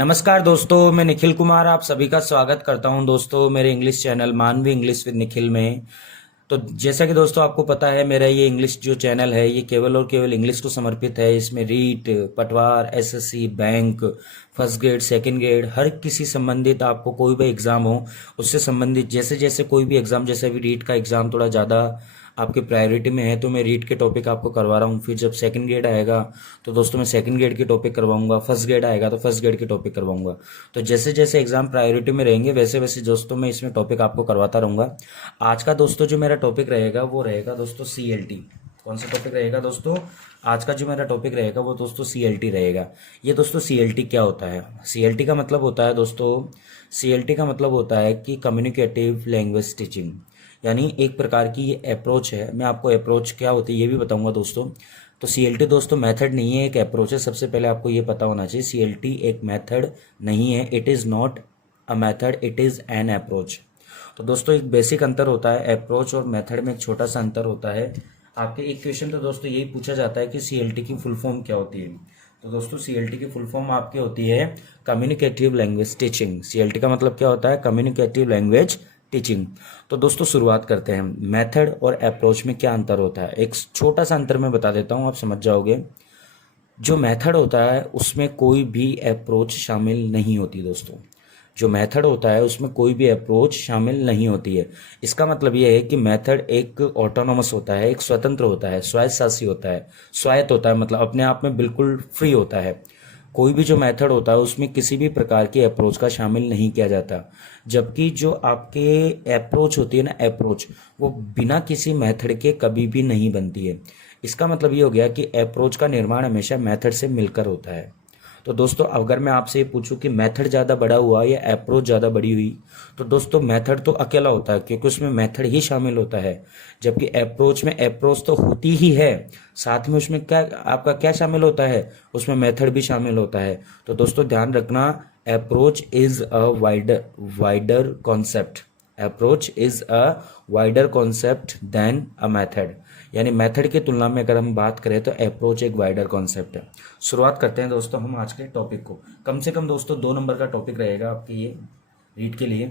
नमस्कार दोस्तों, मैं निखिल कुमार आप सभी का स्वागत करता हूं दोस्तों मेरे इंग्लिश चैनल मानवी इंग्लिश विद निखिल में। तो जैसा कि दोस्तों आपको पता है, मेरा ये इंग्लिश जो चैनल है ये केवल और केवल इंग्लिश को समर्पित है। इसमें रीट, पटवार, SSC, bank, first grade, second grade, हर किसी संबंधित आपको कोई भी एग्जाम हो उससे संबंधित जैसे जैसे कोई भी एग्जाम, जैसे अभी रीट का एग्जाम थोड़ा ज़्यादा आपके प्रायोरिटी में है तो मैं रीट के टॉपिक आपको करवा रहा हूँ। फिर जब सेकंड ग्रेड आएगा तो दोस्तों मैं सेकंड ग्रेड के टॉपिक करवाऊंगा, फर्स्ट ग्रेड आएगा तो फर्स्ट ग्रेड के टॉपिक करवाऊंगा। तो जैसे जैसे एग्जाम प्रायोरिटी में रहेंगे वैसे वैसे दोस्तों मैं इसमें टॉपिक आपको करवाता रहूंगा। आज का दोस्तों जो मेरा टॉपिक रहेगा वो रहेगा दोस्तों CLT। कौन सा टॉपिक रहेगा दोस्तों? आज का जो मेरा टॉपिक रहेगा वो दोस्तों CLT रहेगा। ये दोस्तों CLT क्या होता है? CLT का मतलब होता है दोस्तों, CLT का मतलब होता है कि कम्युनिकेटिव लैंग्वेज टीचिंग, यानी एक प्रकार की ये अप्रोच है। मैं आपको अप्रोच क्या होती है ये भी बताऊंगा दोस्तों। तो CLT दोस्तों मेथड नहीं है, एक अप्रोच है। सबसे पहले आपको ये पता होना चाहिए CLT एक मेथड नहीं है। It is not a method, it is an approach. तो दोस्तों एक बेसिक अंतर होता है, अप्रोच और मेथड में एक छोटा सा अंतर होता है। आपके एक क्वेश्चन तो दोस्तों यही पूछा जाता है कि CLT की फुल फॉर्म क्या होती है। तो दोस्तों CLT की फुल फॉर्म आपकी होती है कम्युनिकेटिव लैंग्वेज टीचिंग। CLT का मतलब क्या होता है? Communicative language teaching. तो दोस्तों शुरुआत करते हैं। मेथड और अप्रोच में क्या अंतर होता है? एक छोटा सा अंतर मैं बता देता हूँ, आप समझ जाओगे। जो मेथड होता है उसमें कोई भी अप्रोच शामिल नहीं होती दोस्तों। जो मेथड होता है उसमें कोई भी अप्रोच शामिल नहीं होती है। इसका मतलब यह है कि मेथड एक ऑटोनोमस होता है, एक स्वतंत्र होता है, स्वायत्तशासी होता है, स्वायत्त होता है, मतलब अपने आप में बिल्कुल फ्री होता है। कोई भी जो मेथड होता है उसमें किसी भी प्रकार की अप्रोच का शामिल नहीं किया जाता। जबकि जो आपके अप्रोच होती है ना, अप्रोच वो बिना किसी मेथड के कभी भी नहीं बनती है। इसका मतलब ये हो गया कि अप्रोच का निर्माण हमेशा मेथड से मिलकर होता है। तो दोस्तों अगर मैं आपसे ये पूछूं कि मेथड ज़्यादा बड़ा हुआ या अप्रोच ज़्यादा बड़ी हुई, तो दोस्तों मेथड तो अकेला होता है क्योंकि उसमें मेथड ही शामिल होता है। जबकि अप्रोच में अप्रोच तो होती ही है, साथ में उसमें क्या आपका क्या शामिल होता है? उसमें मेथड भी शामिल होता है। तो दोस्तों ध्यान रखना, approach is a wider concept. Approach is a wider concept than a method. यानी मेथड की तुलना में अगर हम बात करें तो अप्रोच एक वाइडर कॉन्सेप्ट है। शुरुआत करते हैं दोस्तों हम आज के टॉपिक को। कम से कम दोस्तों 2 नंबर का टॉपिक रहेगा आपके ये रीड के लिए।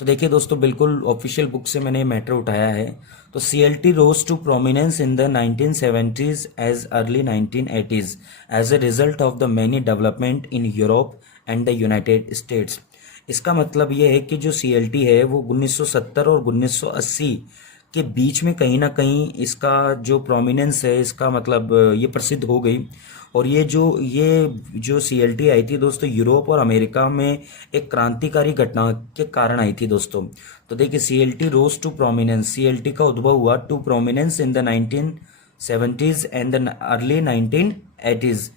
तो देखिए दोस्तों, बिल्कुल ऑफिशियल बुक से मैंने ये मैटर उठाया है। तो CLT rose to prominence in the 1970s as early 1980s as a result of the many development in Europe and the United States. इसका मतलब ये है कि जो CLT है वो 1970 और 1980 के बीच में कहीं ना कहीं इसका जो प्रोमिनेंस है, इसका मतलब ये प्रसिद्ध हो गई। और ये जो CLT आई थी दोस्तों, यूरोप और अमेरिका में एक क्रांतिकारी घटना के कारण आई थी दोस्तों। तो देखिए CLT rose to prominence, CLT का उद्भव हुआ to prominence in the 1970s and the early 1980s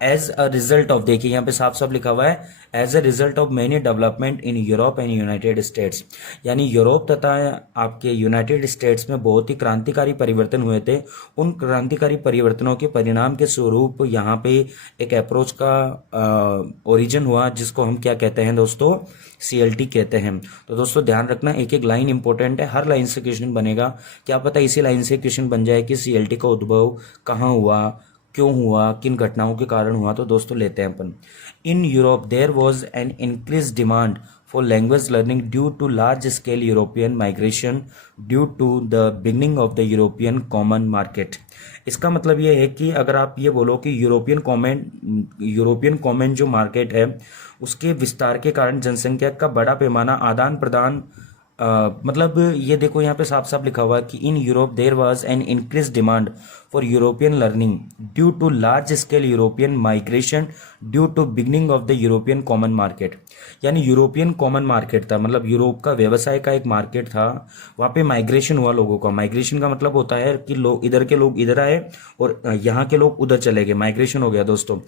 as a result of, देखिए यहाँ पे साफ साफ लिखा हुआ है, as a result of many development in Europe and United States. यानी यूरोप तथा आपके यूनाइटेड स्टेट्स में बहुत ही क्रांतिकारी परिवर्तन हुए थे। उन क्रांतिकारी परिवर्तनों के परिणाम के स्वरूप यहाँ पे एक अप्रोच का ओरिजिन हुआ, जिसको हम क्या कहते हैं दोस्तों? CLT कहते हैं। तो दोस्तों ध्यान रखना, एक एक लाइन इंपॉर्टेंट है, हर लाइन से क्वेश्चन बनेगा। क्या पता इसी लाइन से क्वेश्चन बन जाए कि CLT का उद्भव कहाँ हुआ, क्यों हुआ, किन घटनाओं के कारण हुआ। तो दोस्तों लेते हैं अपन। In Europe there was an increase demand for language learning due to large scale European migration due to the beginning of the European common market. इसका मतलब ये है कि अगर आप ये बोलो कि यूरोपियन कॉमन जो मार्केट है उसके विस्तार के कारण जनसंख्या का बड़ा पैमाना आदान प्रदान, मतलब ये देखो यहाँ पे साफ साफ लिखा हुआ है कि in Europe there was an increase demand for European learning due to large scale European migration due to beginning of the European common market. यानी यूरोपियन कॉमन मार्केट था, मतलब यूरोप का व्यवसाय का एक मार्केट था, वहाँ पे माइग्रेशन हुआ लोगों का। माइग्रेशन का मतलब होता है कि लोग इधर के लोग इधर आए और यहाँ के लोग उधर चले गए, माइग्रेशन हो गया दोस्तों।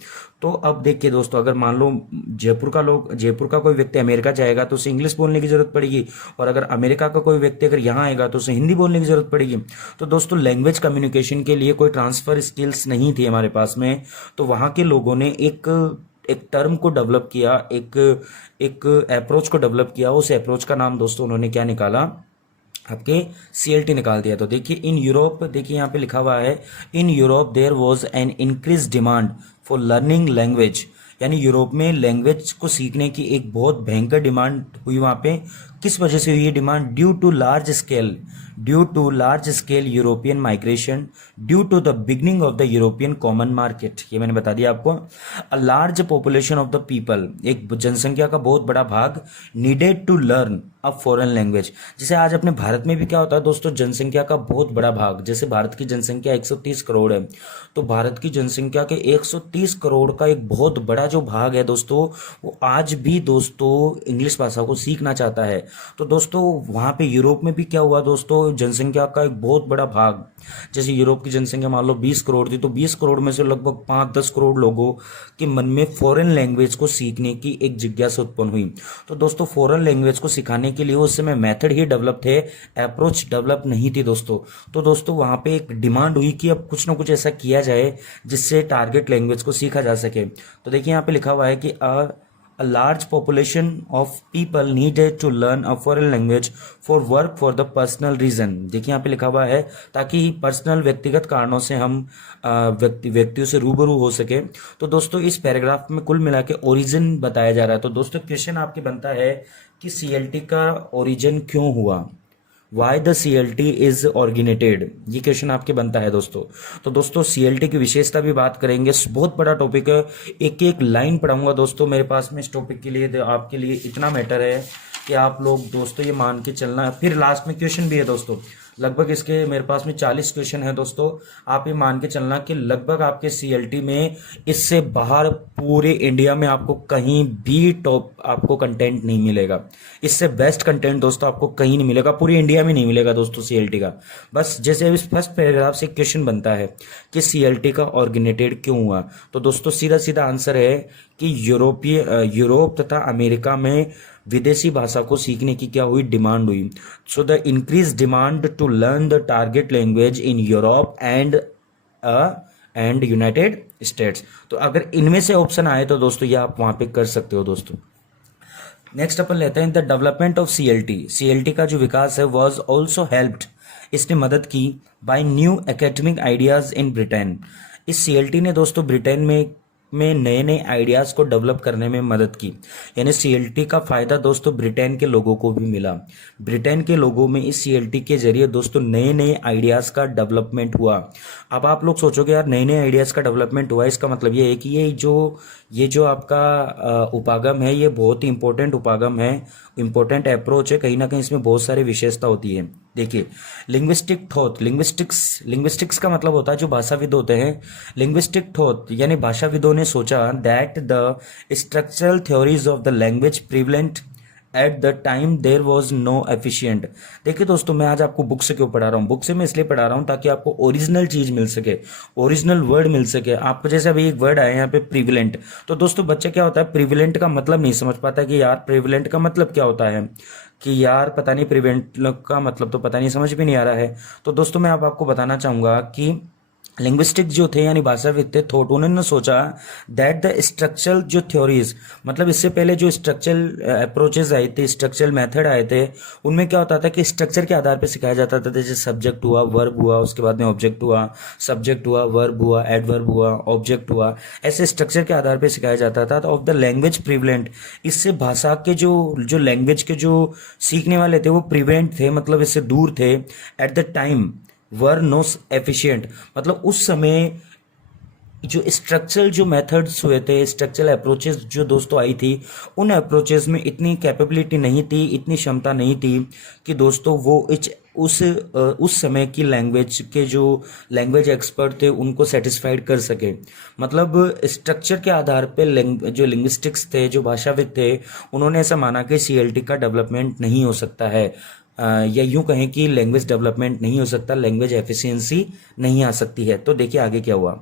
तो अब देखिए दोस्तों, अगर मान लो जयपुर का कोई व्यक्ति अमेरिका जाएगा तो उसे इंग्लिश बोलने की जरूरत पड़ेगी, और अगर अमेरिका का कोई व्यक्ति अगर यहाँ आएगा तो उसे हिंदी बोलने की जरूरत पड़ेगी। तो दोस्तों लैंग्वेज कम्युनिकेशन के लिए कोई ट्रांसफर स्किल्स नहीं थी हमारे पास में। तो वहाँ के लोगों ने एक एक टर्म को डेवलप किया, एक एक अप्रोच को डेवलप किया। उस अप्रोच का नाम दोस्तों उन्होंने क्या निकाला? आपके CLT निकाल दिया। तो देखिए इन यूरोप, देखिए यहाँ पे लिखा हुआ है in Europe there was an increase demand for learning language. यानी यूरोप में लैंग्वेज को सीखने की एक बहुत भयंकर डिमांड हुई वहाँ पे। किस वजह से हुई ये demand? Due to large scale European migration, due to the beginning of the European common market. ये मैंने बता दिया आपको। A large population of the people, एक जनसंख्या का बहुत बड़ा भाग, needed to learn a foreign language. जैसे आज अपने भारत में भी क्या होता है दोस्तों, जनसंख्या का बहुत बड़ा भाग, जैसे भारत की जनसंख्या 130 करोड़ है, तो भारत की जनसंख्या के 130 करोड़ का एक बहुत बड़ा जो भाग है दोस्तों, वो आज भी दोस्तों इंग्लिश भाषा को सीखना चाहता है। तो दोस्तों वहाँ पे यूरोप में भी क्या हुआ दोस्तों, जनसंख्या का एक बहुत बड़ा भाग, जैसे यूरोप की जनसंख्या मान लो 20 करोड़ थी, तो 20 करोड़ में से लगभग 5-10 करोड़ लोगों के मन में फॉरेन लैंग्वेज को सीखने की एक जिज्ञासा उत्पन्न हुई। तो दोस्तों फॉरेन लैंग्वेज को सिखाने के लिए उस समय मेथड ही डेवलप थे, अप्रोच डेवलप नहीं थी दोस्तों। तो दोस्तों वहाँ पे एक डिमांड हुई कि अब कुछ ना कुछ ऐसा किया जाए जिससे टारगेट लैंग्वेज को सीखा जा सके। तो देखिए यहाँ पे लिखा हुआ है कि a large population of people needed to learn a foreign language for work for the personal reason। देखिए यहाँ पे लिखा हुआ है ताकि पर्सनल व्यक्तिगत कारणों से हम व्यक्तियों से रूबरू हो सके। तो दोस्तों इस पैराग्राफ में कुल मिला के ओरिजिन बताया जा रहा है। तो दोस्तों क्वेश्चन आपके बनता है कि सीएलटी का ओरिजिन क्यों हुआ, वाई द सीएलटी इज ऑर्गेनेटेड, ये क्वेश्चन आपके बनता है दोस्तों। तो दोस्तों सीएलटी की विशेषता भी बात करेंगे, बहुत बड़ा टॉपिक है, एक एक लाइन पढ़ाऊंगा दोस्तों मेरे पास में इस टॉपिक के लिए। आपके लिए इतना मैटर है कि आप लोग दोस्तों ये मान के चलना। फिर लास्ट में क्वेश्चन भी है दोस्तों, लगभग इसके मेरे पास में 40 क्वेश्चन है दोस्तों। आप ये मान के चलना कि लगभग आपके सीएलटी में इससे बाहर पूरे इंडिया में आपको कहीं भी टॉप आपको कंटेंट नहीं मिलेगा। इससे बेस्ट कंटेंट दोस्तों आपको कहीं नहीं मिलेगा, पूरी इंडिया में नहीं मिलेगा दोस्तों सीएलटी का। बस जैसे इस फर्स्ट पैराग्राफ से क्वेश्चन बनता है कि सीएलटी का ऑर्गेनेटेड क्यों हुआ, तो दोस्तों सीधा सीधा आंसर है कि यूरोप तथा अमेरिका में विदेशी भाषा को सीखने की क्या हुई, डिमांड हुई। So the increase demand to learn the target language in Europe and United States. तो अगर इनमें से ऑप्शन आए तो दोस्तों ये आप वहां पे कर सकते हो दोस्तों। नेक्स्ट अपन लेते हैं the development of CLT. CLT का जो विकास है वाज आल्सो हेल्प्ड, इसने मदद की by new academic ideas in Britain. इस सीएलटी ने दोस्तों ब्रिटेन में नए नए आइडियाज़ को डेवलप करने में मदद की। यानी सीएलटी का फ़ायदा दोस्तों ब्रिटेन के लोगों को भी मिला। ब्रिटेन के लोगों में इस सीएलटी के जरिए दोस्तों नए नए आइडियाज़ का डेवलपमेंट हुआ। अब आप लोग सोचोगे यार नए नए आइडियाज़ का डेवलपमेंट हुआ, इसका मतलब ये है कि ये जो आपका उपागम है ये बहुत ही इंपॉर्टेंट उपागम है, इंपॉर्टेंट अप्रोच है, कहीं ना कहीं इसमें बहुत सारी विशेषता होती है। देखिए लिंग्विस्टिक थॉट, लिंग्विस्टिक्स का मतलब होता है जो भाषाविद होते हैं। लिंग्विस्टिक थॉट यानी भाषाविदों ने सोचा that the structural theories of the language prevalent at the time there was no efficient. देखिए दोस्तों मैं आज आपको बुक से क्यों पढ़ा रहा हूँ, बुक से मैं इसलिए पढ़ा रहा हूँ ताकि आपको ओरिजिनल चीज मिल सके, ओरिजिनल वर्ड मिल सके आपको। जैसे अभी एक वर्ड आया यहाँ पे प्रिविलेंट, तो दोस्तों बच्चा क्या होता है प्रिविलेंट का मतलब नहीं समझ पाता कि यार प्रिविलेंट का मतलब क्या होता है, कि यार पता नहीं प्रिवेंट का मतलब तो पता नहीं, समझ भी नहीं आ रहा है। तो दोस्तों मैं आपको बताना चाहूंगा कि लिंग्विस्टिक जो थे यानी भाषाविद थे थॉट, उन्होंने सोचा दैट द स्ट्रक्चरल जो थ्योरीज, मतलब इससे पहले जो स्ट्रक्चरल अप्रोचेज आए थे, स्ट्रक्चरल मेथड आए थे, उनमें क्या होता था कि स्ट्रक्चर के आधार पर सिखाया जाता था। जैसे सब्जेक्ट हुआ, वर्ब हुआ, उसके बाद में ऑब्जेक्ट हुआ, सब्जेक्ट हुआ, वर्ब हुआ, एडवर्ब हुआ, ऑब्जेक्ट हुआ, ऐसे स्ट्रक्चर के आधार पर सिखाया जाता था। तो ऑफ द लैंग्वेज प्रिवलेंट, इससे भाषा के जो लैंग्वेज के जो सीखने वाले थे वो प्रिवेंट थे, मतलब इससे दूर थे। At the time were no efficient, मतलब उस समय जो स्ट्रक्चरल जो मेथड्स हुए थे, स्ट्रक्चरल अप्रोचेस जो दोस्तों आई थी, उन अप्रोचेस में इतनी कैपेबिलिटी नहीं थी, इतनी क्षमता नहीं थी कि दोस्तों वो उस समय की लैंग्वेज के जो लैंग्वेज एक्सपर्ट थे उनको सेटिस्फाइड कर सके। मतलब स्ट्रक्चर के आधार पे जो लिंग्विस्टिक्स थे, जो भाषाविद थे, उन्होंने ऐसा माना कि सीएलटी का डेवलपमेंट नहीं हो सकता है, या यूं कहें कि लैंग्वेज डेवलपमेंट नहीं हो सकता, लैंग्वेज एफिशिएंसी नहीं आ सकती है। तो देखिए आगे क्या हुआ।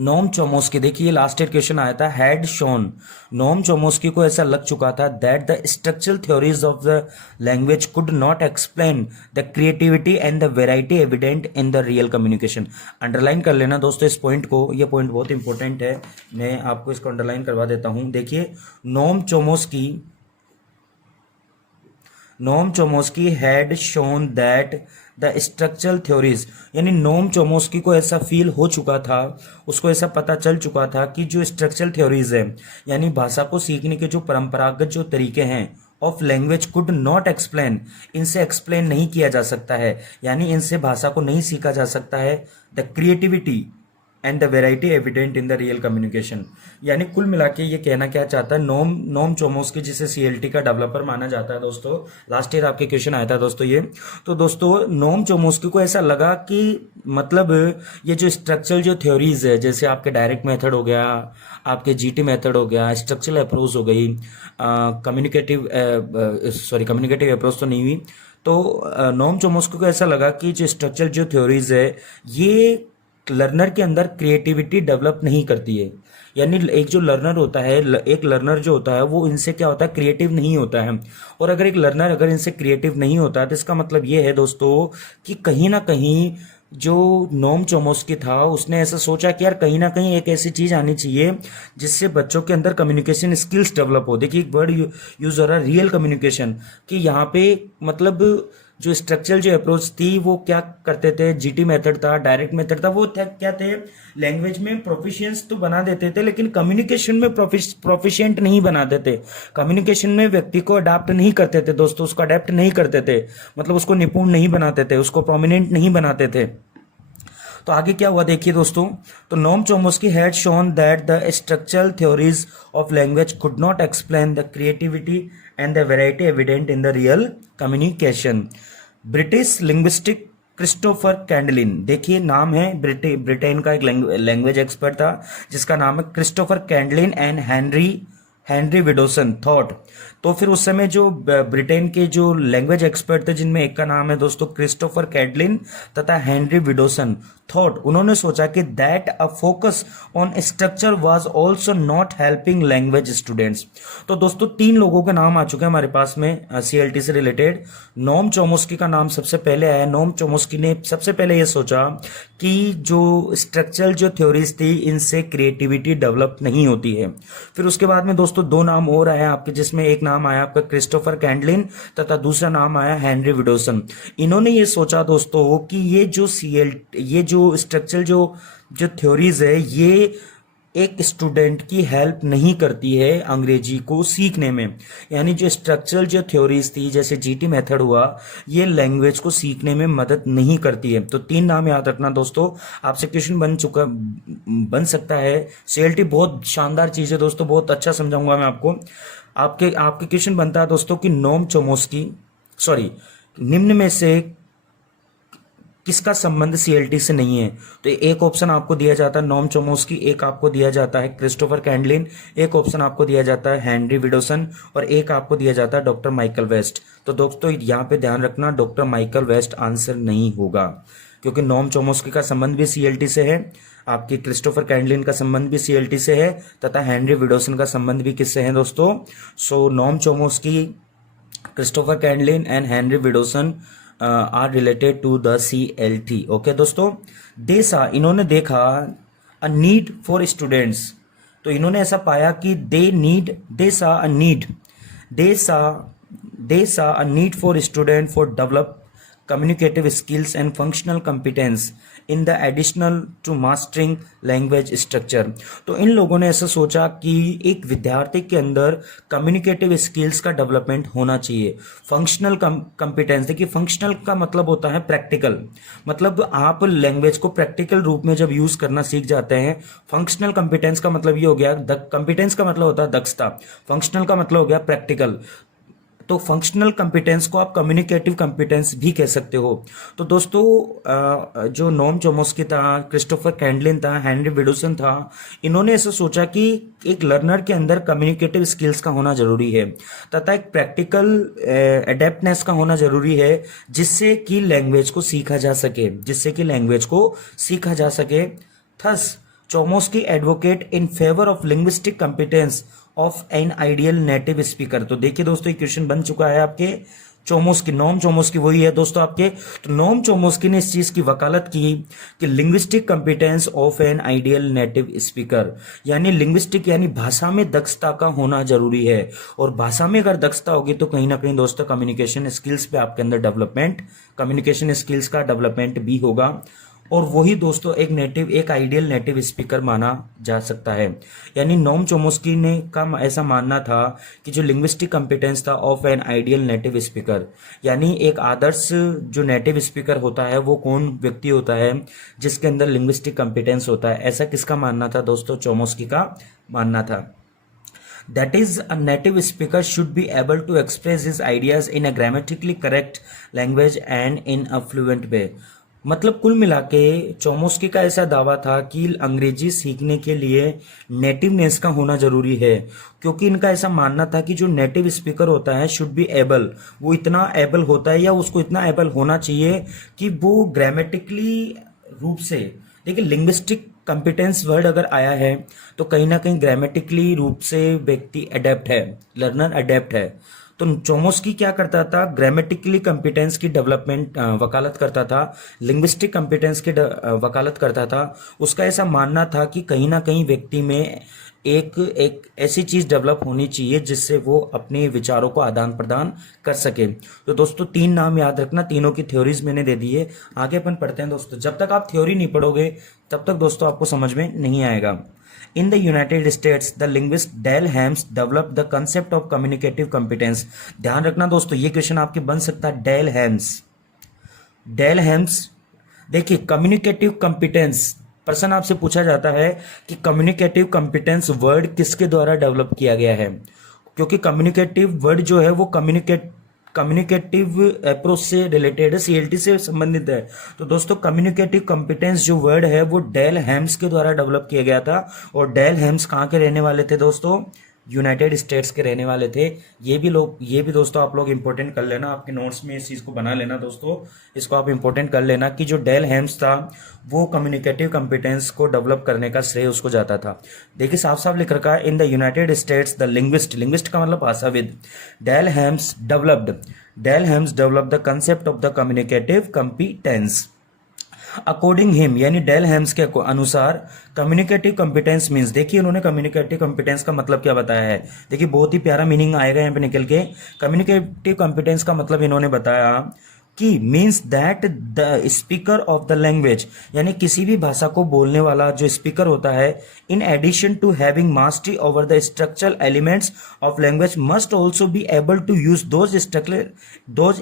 नोम चोमोस्की, देखिए लास्ट ईयर क्वेश्चन आया था, हैड शोन, नोम चोमोस्की को ऐसा लग चुका था that the structural theories of the language could not explain the creativity and the variety evident in the real communication. Underline कर लेना दोस्तों इस पॉइंट को, ये पॉइंट बहुत इंपॉर्टेंट है, मैं आपको इसको अंडरलाइन करवा देता हूं। देखिए नोम चोमोस्की had shown that the structural theories, यानी नोम चोमोस्की को ऐसा फील हो चुका था, उसको ऐसा पता चल चुका था कि जो स्ट्रक्चरल थ्योरीज है, यानी भाषा को सीखने के जो परंपरागत जो तरीके हैं of language could not explain, इनसे एक्सप्लेन नहीं किया जा सकता है, यानी इनसे भाषा को नहीं सीखा जा सकता है। The creativity and the variety evident in the real communication, यानी कुल मिला के ये कहना क्या चाहता है नोम चोमोस्की, जिसे सीएलटी का डेवलपर माना जाता है दोस्तों, लास्ट ईयर आपके क्वेश्चन आया था दोस्तों ये। तो दोस्तों नोम चोमोस्की को ऐसा लगा कि मतलब ये जो स्ट्रक्चरल जो थ्योरीज है, जैसे आपके डायरेक्ट मेथड हो गया, आपके जीटी मेथड हो गया, स्ट्रक्चरल अप्रोच हो गई, कम्युनिकेटिव अप्रोच तो नहीं हुई, तो नोम चोमोस्की को ऐसा लगा कि जो स्ट्रक्चरल जो थ्योरीज है ये लर्नर के अंदर क्रिएटिविटी डेवलप नहीं करती है, यानी एक जो लर्नर होता है, एक लर्नर जो होता है वो इनसे क्या होता है, क्रिएटिव नहीं होता है। और अगर एक लर्नर अगर इनसे क्रिएटिव नहीं होता है तो इसका मतलब ये है दोस्तों कि कहीं ना कहीं जो नोम चोमोस्की था उसने ऐसा सोचा कि यार कहीं ना कहीं एक ऐसी चीज आनी चाहिए जिससे बच्चों के अंदर कम्युनिकेशन स्किल्स डेवलप हो। देखिए एक वर्ड यूज हो रहा है रियल कम्युनिकेशन, कि यहाँ पे मतलब जो स्ट्रक्चरल जो अप्रोच थी वो क्या करते थे, जीटी मेथड था, डायरेक्ट मेथड था, वो क्या थे, लैंग्वेज में प्रोफिशिएंस तो बना देते थे लेकिन कम्युनिकेशन में प्रोफिशिएंट नहीं बना देते, कम्युनिकेशन में व्यक्ति को अडाप्ट नहीं करते थे दोस्तों, उसको अडेप्ट नहीं करते थे, मतलब उसको निपुण नहीं बनाते थे, उसको प्रोमिनेंट नहीं बनाते थे। तो आगे क्या हुआ देखिए दोस्तों, तो Noam Chomsky had shown that the structural theories of language could not explain the creativity and the variety evident in the real communication. British linguistic Christopher Candlin, देखिए नाम है, ब्रिटेन का एक लैंग्वेज एक्सपर्ट था जिसका नाम है Christopher Candlin and Henry विडोसन thought. तो फिर उस समय जो ब्रिटेन के जो लैंग्वेज एक्सपर्ट थे, जिनमें एक का नाम है दोस्तों क्रिस्टोफर कैडलिन तथा हेनरी विडोसन थॉट, उन्होंने सोचा कि that a focus on structure was also not helping language students. तो दोस्तों तीन लोगों के नाम आ चुके हैं हमारे पास में सीएलटी से रिलेटेड। नोम चोमोस्की का नाम सबसे पहले आया। नोम चोमोस्की ने सबसे पहले ये सोचा कि जो स्ट्रक्चरल जो थ्योरीज थी इनसे क्रिएटिविटी डेवलप नहीं होती है। फिर उसके बाद में दोस्तों दो नाम और आए आपके, जिसमें एक नाम आया आपका क्रिस्टोफर कैंडलिन तथा दूसरा नाम आया हेनरी विडोसन। इन्होंने ये सोचा दोस्तों कि ये जो स्ट्रक्चरल जो थ्योरीज है ये एक स्टूडेंट की हेल्प नहीं करती है अंग्रेजी को सीखने में, यानी जो स्ट्रक्चरल जो थ्योरीज थी जैसे जीटी मेथड हुआ, ये लैंग्वेज को सीखने में मदद नहीं करती है। तो तीन नाम याद रखना दोस्तों, आपसे क्वेश्चन बन सकता है। सीएलटी बहुत शानदार चीज है दोस्तों, बहुत अच्छा समझाऊंगा मैं आपको। आपके क्वेश्चन बनता है दोस्तों कि नोम चोमोस्की निम्न में से किसका संबंध सीएलटी से नहीं है। तो एक ऑप्शन आपको दिया जाता है नोम चोमोस्की, एक आपको दिया जाता है क्रिस्टोफर कैंडलिन, एक ऑप्शन आपको दिया जाता है हेनरी विडोसन और एक आपको दिया जाता है डॉक्टर माइकल वेस्ट। तो दोस्तों यहाँ पे ध्यान रखना, डॉक्टर माइकल वेस्ट आंसर नहीं होगा, क्योंकि नोम चोमोस्की का संबंध भी सीएलटी से है, आपके क्रिस्टोफर कैंडलिन का संबंध भी सीएलटी से है तथा हेनरी विडोसन का संबंध भी किससे है दोस्तों। So Noam Chomsky, Christopher Candlin and Henry Widdowson are related to the CLT। Okay दोस्तों, इन्होंने देखा अ नीड फॉर स्टूडेंट्स, तो इन्होंने ऐसा पाया कि दे सा a need for student for develop communicative skills and functional competence in the additional to mastering language structure। तो इन लोगों ने ऐसा सोचा कि एक विद्यार्थी के अंदर कम्युनिकेटिव स्किल्स का डेवलपमेंट होना चाहिए। फंक्शनल कंपिटेंस, देखिए फंक्शनल का मतलब होता है प्रैक्टिकल, मतलब आप लैंग्वेज को प्रैक्टिकल रूप में जब यूज करना सीख जाते हैं। फंक्शनल कंपिटेंस का मतलब ये हो गया, कंपिटेंस का मतलब होता है दक्षता, फंक्शनल का मतलब हो गया प्रैक्टिकल। तो फंक्शनल कंपिटेंस को आप कम्युनिकेटिव कंपिटेंस भी कह सकते हो। तो दोस्तों जो नोम चोमोस्की था, क्रिस्टोफर कैंडलिन था, हेनरी विडोसन था, इन्होंने ऐसा सोचा कि एक लर्नर के अंदर कम्युनिकेटिव स्किल्स का होना जरूरी है तथा एक प्रैक्टिकल एडेप्टनेस का होना जरूरी है, जिससे कि लैंग्वेज को सीखा जा सके। Thus Chomsky advocate in favour of linguistic competence of an ideal native speaker. तो देखिए दोस्तों, ये क्वेश्चन बन चुका है आपके चोमोस्की, नोम चोमोस्की वही है दोस्तों आपके। तो नोम चोमोस्की ने इस चीज की वकालत की कि linguistic competence of an ideal native speaker, यानी लिंग्विस्टिक यानी भाषा में दक्षता का होना जरूरी है। और भाषा में अगर दक्षता होगी तो कहीं ना कहीं दोस्तों कम्युनिकेशन स्किल्स पे आपके अंदर डेवलपमेंट, कम्युनिकेशन स्किल्स का डेवलपमेंट भी होगा। और वही दोस्तों एक आइडियल नेटिव स्पीकर माना जा सकता है। यानी नोम चोमोस्की ने का ऐसा मानना था कि जो लिंग्विस्टिक कॉम्पिटेंस था of an ideal native speaker, यानी एक आदर्श जो नेटिव स्पीकर होता है वो कौन व्यक्ति होता है जिसके अंदर लिंग्विस्टिक कॉम्पिटेंस होता है, ऐसा किसका मानना था दोस्तों? चोमोस्की का मानना था। That is, a native speaker should be able to express his ideas in a grammatically correct language and in a fluent way। मतलब कुल मिला के चोमोस्की का ऐसा दावा था कि अंग्रेजी सीखने के लिए नेटिवनेस का होना जरूरी है, क्योंकि इनका ऐसा मानना था कि जो नेटिव स्पीकर होता है शुड बी एबल, वो इतना एबल होता है या उसको इतना एबल होना चाहिए कि वो ग्रामेटिकली रूप से, देखिए लिंग्विस्टिक कॉम्पिटेंस वर्ड अगर आया है तो कहीं ना कहीं ग्रामेटिकली रूप से व्यक्ति अडेप्ट है, लर्नर अडेप्ट है। तो चोमोस्की क्या करता था? ग्रामेटिकली कॉम्पिटेंस की डेवलपमेंट वकालत करता था, लिंग्विस्टिक कॉम्पिटेंस की वकालत करता था। उसका ऐसा मानना था कि कहीं ना कहीं व्यक्ति में एक ऐसी चीज डेवलप होनी चाहिए जिससे वो अपने विचारों को आदान प्रदान कर सके। तो दोस्तों 3 नाम याद रखना, तीनों की थ्योरीज मैंने दे दी है। आगे अपन पढ़ते हैं दोस्तों। जब तक आप थ्योरी नहीं पढ़ोगे तब तक दोस्तों आपको समझ में नहीं आएगा। In the United States, the linguist Dale Helms developed the concept of communicative competence। ध्यान रखना दोस्तों, ये क्वेश्चन आपके बन सकता है। डेल हेम्स, डेल हेम्स, देखिए कम्युनिकेटिव कॉम्पिटेंस, प्रश्न आपसे पूछा जाता है कि कम्युनिकेटिव कॉम्पिटेंस वर्ड किसके द्वारा डेवलप किया गया है, क्योंकि कम्युनिकेटिव वर्ड जो है वो कम्युनिकेटिव अप्रोच से रिलेटेड है, सीएलटी से संबंधित है। तो दोस्तों कम्युनिकेटिव कॉम्पिटेंस जो वर्ड है वो डेल हेम्स के द्वारा डेवलप किया गया था। और डेल हेम्स कहाँ के रहने वाले थे दोस्तों? यूनाइटेड स्टेट्स के रहने वाले थे। ये भी दोस्तों आप लोग इंपॉर्टेंट कर लेना, आपके नोट्स में इस चीज को बना लेना दोस्तों, इसको आप इंपॉर्टेंट कर लेना कि जो डेल हेम्स था वो कम्युनिकेटिव कॉम्पिटेंस को डेवलप करने का श्रेय उसको जाता था। देखिए साफ साफ लिख रखा है, in the United States the linguist का मतलब भाषाविद, Dell Hymes developed the concept of the communicative competence. According him, यानी डेल हेम्स के अनुसार कम्युनिकेटिव कॉम्पिटेंस मींस, देखिए उन्होंने कम्युनिकेटिव कॉम्पिटेंस का मतलब क्या बताया है। देखिए बहुत ही प्यारा मीनिंग आएगा यहाँ पे निकल के। कम्युनिकेटिव कॉम्पिटेंस का मतलब इन्होंने बताया कि means that the speaker of the language, यानी किसी भी भाषा को बोलने वाला जो स्पीकर होता है, in addition to having mastery over the structural elements of language must also be able to use those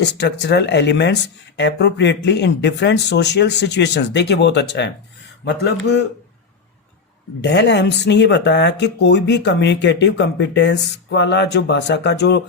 structural elements appropriately in different social situations. देखिए बहुत अच्छा है, मतलब डेल हेम्स ने ये बताया कि कोई भी कम्युनिकेटिव कॉम्पिटेंस वाला जो भाषा का जो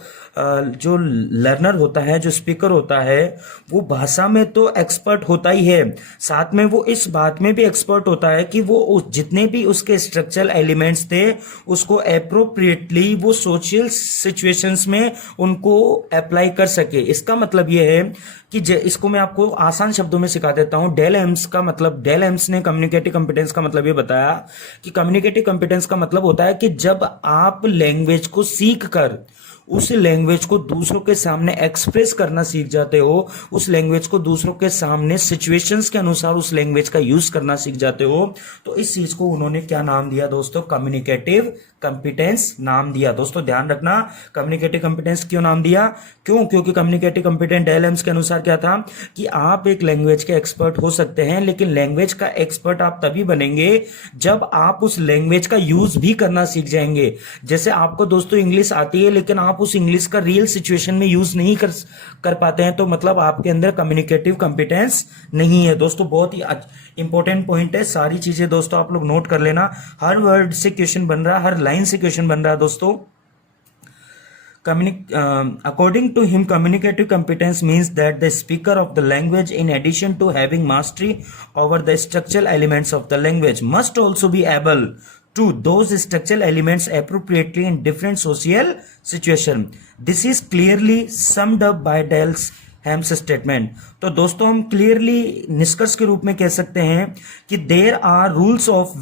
लर्नर होता है, जो स्पीकर होता है, वो भाषा में तो एक्सपर्ट होता ही है, साथ में वो इस बात में भी एक्सपर्ट होता है कि वो जितने भी उसके स्ट्रक्चरल एलिमेंट्स थे उसको एप्रोप्रिएटली वो सोशल सिचुएशंस में उनको अप्लाई कर सके। इसका मतलब ये है कि इसको मैं आपको आसान शब्दों में सिखा देता हूं। डेल हेम्स ने कम्युनिकेटिव कॉम्पिटेंस का मतलब ये बताया कि कम्युनिकेटिव कॉम्पिटेंस का मतलब होता है कि जब आप लैंग्वेज को सीख कर उस लैंग्वेज को दूसरों के सामने एक्सप्रेस करना सीख जाते हो, उस लैंग्वेज को दूसरों के सामने सिचुएशंस के अनुसार उस लैंग्वेज का यूज करना सीख जाते हो, तो इस चीज को उन्होंने क्या नाम दिया दोस्तों? कम्युनिकेटिव कॉम्पिटेंस नाम दिया। दोस्तों ध्यान रखना, कम्युनिकेटिव कॉम्पिटेंस क्यों नाम दिया? क्योंकि कम्युनिकेटिव कॉम्पिटेंस डेल हेम्स के अनुसार क्या था कि आप एक लैंग्वेज के एक्सपर्ट हो सकते हैं, लेकिन लैंग्वेज का एक्सपर्ट आप तभी बनेंगे जब आप उस लैंग्वेज का यूज भी करना सीख जाएंगे। जैसे आपको दोस्तों इंग्लिश आती है लेकिन आप उस इंग्लिश का रियल सिचुएशन में यूज नहीं कर पाते हैं, तो मतलब आपके अंदर कम्युनिकेटिव कॉम्पिटेंस नहीं है। दोस्तों बहुत ही इंपॉर्टेंट पॉइंट है, सारी चीजें दोस्तों आप लोग नोट कर लेना, हर वर्ड से क्वेश्चन बन रहा है, हर लाइन से क्वेश्चन बन रहा है दोस्तों। According to him, communicative competence means that the speaker of the language, in addition to having mastery over the structural elements of the language, must also be able to those structural elements appropriately in different social situations. This is clearly summed up by Dale Hymes statement. तो दोस्तों हम clearly निष्कर्ष के रूप में कह सकते हैं कि there are rules of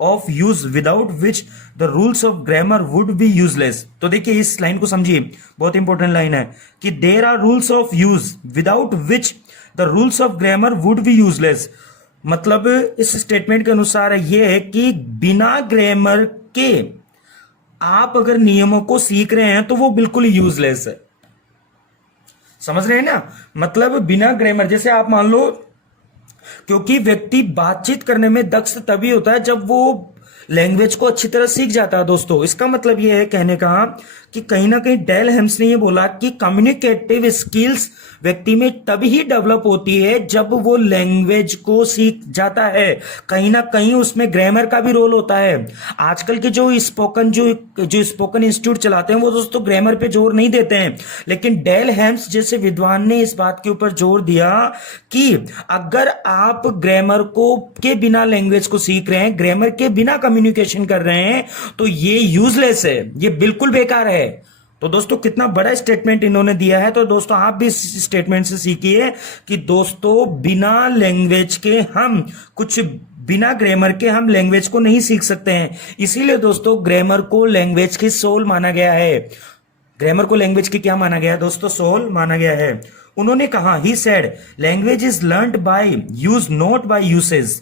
of use without which the rules of grammar would be useless. तो देखिए इस लाइन को समझिए, बहुत इंपॉर्टेंट लाइन है कि there are rules of use without which the rules of grammar would be useless. मतलब इस स्टेटमेंट के अनुसार यह है कि बिना ग्रामर के आप अगर नियमों को सीख रहे हैं तो वो बिल्कुल यूजलेस है। समझ रहे हैं ना? मतलब बिना ग्रामर, जैसे आप मान लो, क्योंकि व्यक्ति बातचीत करने में दक्ष तभी होता है जब वो लैंग्वेज को अच्छी तरह सीख जाता है। दोस्तों इसका मतलब यह है कहने का कि कहीं ना कहीं डेल हेम्स ने यह बोला कि कम्युनिकेटिव स्किल्स व्यक्ति में तभी डेवलप होती है जब वो लैंग्वेज को सीख जाता है। कहीं ना कहीं उसमें ग्रामर का भी रोल होता है। आजकल के जो स्पोकन इंस्टीट्यूट चलाते हैं वो दोस्तों ग्रामर पे जोर नहीं देते हैं, लेकिन डेल हेम्स जैसे विद्वान ने इस बात के ऊपर जोर दिया कि अगर आप ग्रामर को के बिना लैंग्वेज को सीख रहे हैं, ग्रामर के बिना कम्युनिकेशन कर रहे हैं, तो ये यूजलेस है, ये बिल्कुल बेकार है। तो दोस्तों कितना बड़ा स्टेटमेंट इन्होंने दिया है। तो दोस्तों आप भी इस स्टेटमेंट से सीखिए कि दोस्तों बिना लैंग्वेज के हम बिना ग्रामर के हम लैंग्वेज को नहीं सीख सकते हैं। इसीलिए दोस्तों ग्रामर को लैंग्वेज की सोल माना गया है। ग्रामर को लैंग्वेज की क्या माना गया है दोस्तों? सोल माना गया है। उन्होंने कहा, he said language is learned by use not by usage.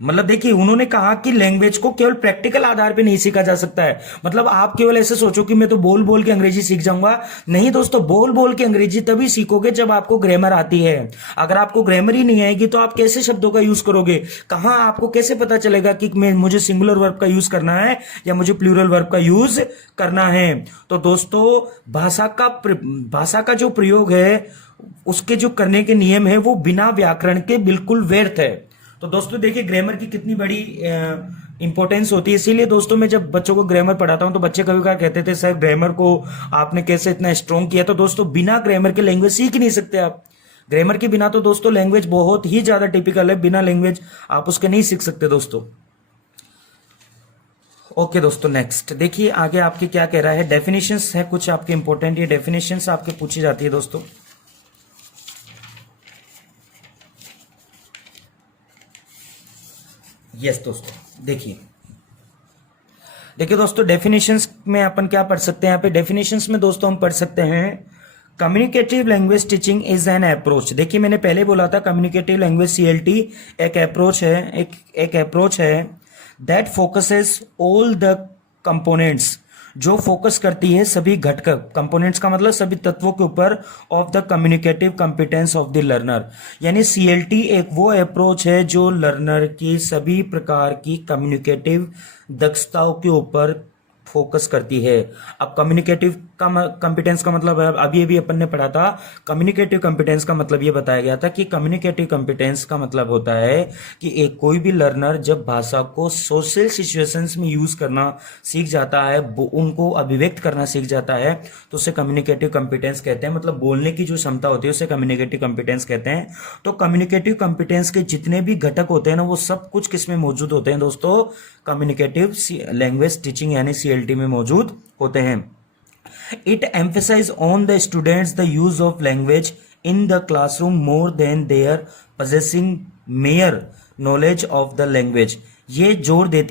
मतलब देखिए उन्होंने कहा कि लैंग्वेज को केवल प्रैक्टिकल आधार पे नहीं सीखा जा सकता है। मतलब आप केवल ऐसे सोचो कि मैं तो बोल बोल के अंग्रेजी सीख जाऊंगा, नहीं दोस्तों, बोल बोल के अंग्रेजी तभी सीखोगे जब आपको ग्रामर आती है। अगर आपको ग्रामर ही नहीं आएगी तो आप कैसे शब्दों का यूज करोगे? कहां आपको कैसे पता चलेगा कि मुझे सिंगुलर वर्ब का यूज करना है या मुझे प्लूरल वर्ब का यूज करना है? तो दोस्तों भाषा का जो प्रयोग है, उसके जो करने के नियम है, वो बिना व्याकरण के बिल्कुल व्यर्थ है। तो दोस्तों देखिए ग्रामर की कितनी बड़ी इंपॉर्टेंस होती है। इसीलिए दोस्तों मैं जब बच्चों को ग्रामर पढ़ाता हूं तो बच्चे कभी कभार कहते थे, सर ग्रामर को आपने कैसे इतना स्ट्रॉन्ग किया? तो दोस्तों बिना ग्रामर के लैंग्वेज सीख ही नहीं सकते आप। ग्रामर के बिना तो दोस्तों लैंग्वेज बहुत ही ज्यादा टिपिकल है, बिना लैंग्वेज आप उसके नहीं सीख सकते दोस्तों। ओके दोस्तों, नेक्स्ट देखिए आगे आपके क्या कह रहा है। डेफिनेशंस है कुछ आपके इंपॉर्टेंट, ये डेफिनेशंस आपके पूछी जाती है दोस्तों। यस दोस्तों, देखिए दोस्तों डेफिनेशंस में अपन क्या पढ़ सकते हैं। यहाँ पे डेफिनेशंस में दोस्तों हम पढ़ सकते हैं, communicative language teaching is an approach. देखिए मैंने पहले बोला था कम्युनिकेटिव लैंग्वेज CLT एक अप्रोच है, एक अप्रोच है that focuses all the components, जो फोकस करती है सभी घटक, कंपोनेंट्स का मतलब सभी तत्वों के ऊपर, of the communicative competence of the learner. यानी CLT एक वो अप्रोच है जो लर्नर की सभी प्रकार की कम्युनिकेटिव दक्षताओं के ऊपर फोकस करती है। अब कम्युनिकेटिव कॉम्पिटेंस का मतलब है, अभी अपन ने पढ़ा था, कम्युनिकेटिव कॉम्पिटेंस का मतलब ये बताया गया था कि कम्युनिकेटिव कॉम्पिटेंस का मतलब होता है कि एक कोई भी लर्नर जब भाषा को सोशल सिचुएशंस में यूज करना सीख जाता है, उनको अभिव्यक्त करना सीख जाता है, तो उसे कम्युनिकेटिव कॉम्पिटेंस कहते हैं। मतलब बोलने की जो क्षमता होती है उसे कम्युनिकेटिव कॉम्पिटेंस कहते हैं। तो कम्युनिकेटिव कॉम्पिटेंस के जितने भी घटक होते हैं ना, वो सब कुछ किसमें मौजूद होते हैं दोस्तों? कम्युनिकेटिव लैंग्वेज टीचिंग यानी CLT में मौजूद होते हैं। It emphasizes on the students the use of language in the classroom more than their possessing mere knowledge of the language। ये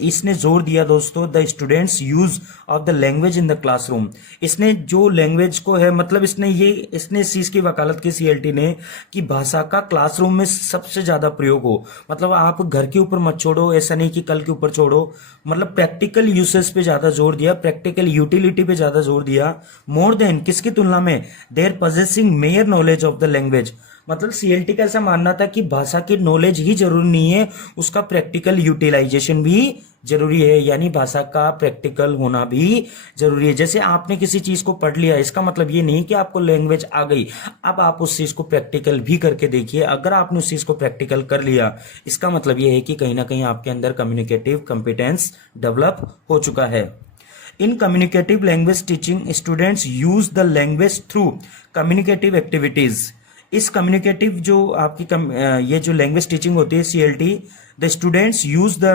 इसने जोर दिया दोस्तों the students use of the language in the classroom. इसने जो लैंग्वेज को है, मतलब इसने इस चीज की वकालत की CLT ने कि भाषा का क्लासरूम में सबसे ज्यादा प्रयोग हो। मतलब आप घर के ऊपर मत छोड़ो, ऐसा नहीं कि कल के ऊपर छोड़ो, मतलब प्रैक्टिकल यूसेज पे ज्यादा जोर दिया, प्रैक्टिकल यूटिलिटी पे ज्यादा जोर दिया। मोर देन किसकी तुलना में? Their possessing mere knowledge of the language. मतलब CLT का ऐसा मानना था कि भाषा की नॉलेज ही जरूरी नहीं है, उसका प्रैक्टिकल यूटिलाइजेशन भी जरूरी है, यानी भाषा का प्रैक्टिकल होना भी जरूरी है। जैसे आपने किसी चीज को पढ़ लिया, इसका मतलब ये नहीं कि आपको लैंग्वेज आ गई, अब आप उस चीज को प्रैक्टिकल भी करके देखिए। अगर आपने उस चीज को प्रैक्टिकल कर लिया, इसका मतलब ये है कि कहीं ना कहीं आपके अंदर कम्युनिकेटिव कॉम्पिटेंस डेवलप हो चुका है। इन communicative language teaching students use the language through communicative activities. इस कम्युनिकेटिव जो आपकी ये जो लैंग्वेज टीचिंग होती है CLT, the students use the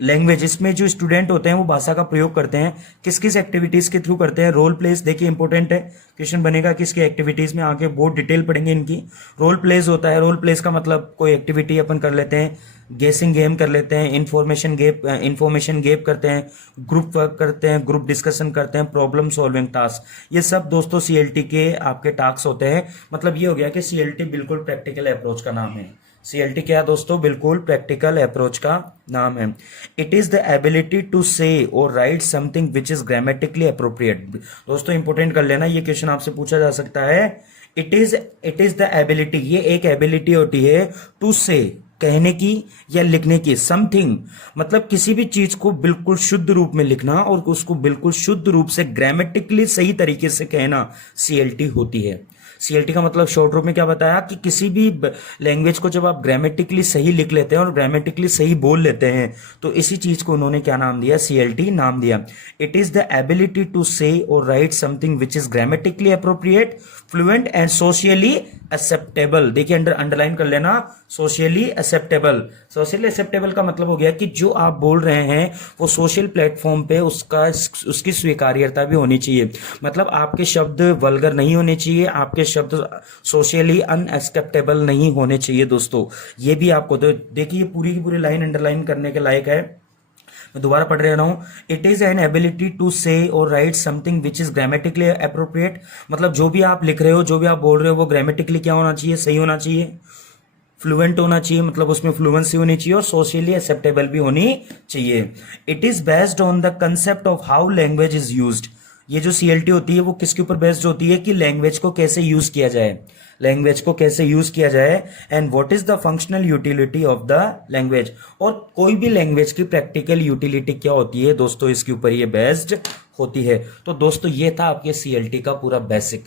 language, इसमें जो स्टूडेंट होते हैं वो भाषा का प्रयोग करते हैं किस किस एक्टिविटीज के थ्रू करते हैं। रोल प्लेस, देखिए इंपॉर्टेंट है, क्वेश्चन बनेगा किसके एक्टिविटीज में, आगे बहुत डिटेल पढ़ेंगे इनकी। रोल प्लेस होता है, रोल प्लेस का मतलब कोई एक्टिविटी अपन कर लेते हैं, गेसिंग गेम कर लेते हैं, इंफॉर्मेशन गेप करते हैं, ग्रुप वर्क करते हैं, ग्रुप डिस्कशन करते हैं, प्रॉब्लम सॉल्विंग टास्क, ये सब दोस्तों सीएलटी के आपके टास्क होते हैं। मतलब ये हो गया कि सीएलटी बिल्कुल प्रैक्टिकल अप्रोच का नाम है। सीएलटी क्या दोस्तों, बिल्कुल प्रैक्टिकल अप्रोच का नाम है। It is the ability to say or write something which is grammatically appropriate. दोस्तों इंपोर्टेंट कर लेना, ये क्वेश्चन आपसे पूछा जा सकता है। इट इज द एबिलिटी, ये एक एबिलिटी होती है, टू से कहने की या लिखने की, समथिंग मतलब किसी भी चीज को बिल्कुल शुद्ध रूप में लिखना और उसको बिल्कुल शुद्ध रूप से ग्रामेटिकली सही तरीके से कहना, सीएलटी होती है। सीएलटी का मतलब शॉर्ट रूप में क्या बताया कि किसी भी लैंग्वेज को जब आप ग्रामेटिकली सही लिख लेते हैं और ग्रामेटिकली सही बोल लेते हैं तो इसी चीज को उन्होंने क्या नाम दिया, सीएलटी नाम दिया। It is the ability to say or write something which is grammatically appropriate, fluent and socially acceptable. देखिए अंडरलाइन कर लेना, सोशियली एक्सेप्टेबल। सोशली एक्सेप्टेबल का मतलब हो गया कि जो आप बोल रहे हैं वो सोशल प्लेटफॉर्म पे उसकी स्वीकार्यता भी होनी चाहिए। मतलब आपके शब्द वल्गर नहीं होने चाहिए, आपके शब्द सोशली अनएक्सेप्टेबल नहीं होने चाहिए दोस्तों। ये भी आपको तो देखिए पूरी की पूरी लाइन अंडरलाइन करने के लायक है। मैं दोबारा पढ़ रहा हूं, it is an ability to say or write something which is grammatically appropriate. मतलब जो भी आप लिख रहे हो, जो भी आप बोल रहे हो वो ग्रामेटिकली क्या होना चाहिए, सही होना चाहिए, फ्लुएंट होना चाहिए, मतलब उसमें फ्लुएंसी होनी चाहिए और सोशली एक्सेप्टेबल भी होनी चाहिए। It is based on the concept of how language is used. ये जो सीएलटी होती है वो किसके ऊपर बेस्ड होती है कि लैंग्वेज को कैसे यूज किया जाए, लैंग्वेज को कैसे यूज किया जाए, and what is the functional utility of the language. और कोई भी लैंग्वेज की प्रैक्टिकल यूटिलिटी क्या होती है दोस्तों, इसके ऊपर ये बेस्ड होती है। तो दोस्तों ये था आपके सीएलटी का पूरा बेसिक।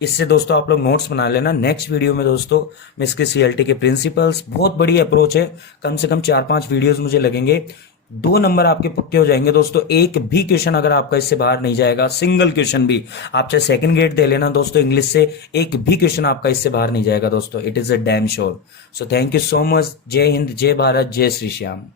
इससे दोस्तों आप लोग नोट्स बना लेना। नेक्स्ट वीडियो में दोस्तों मैं इसके सीएलटी के प्रिंसिपल्स, बहुत बड़ी अप्रोच है, कम से कम 4-5 वीडियोस मुझे लगेंगे, 2 नंबर आपके पक्के हो जाएंगे दोस्तों। एक भी क्वेश्चन अगर आपका इससे बाहर नहीं जाएगा, सिंगल क्वेश्चन भी, आप चाहे सेकंड ग्रेड दे लेना दोस्तों इंग्लिश से, एक भी क्वेश्चन आपका इससे बाहर नहीं जाएगा दोस्तों। It is a damn sure. So thank you so much. जय हिंद, जय भारत, जय श्री श्याम।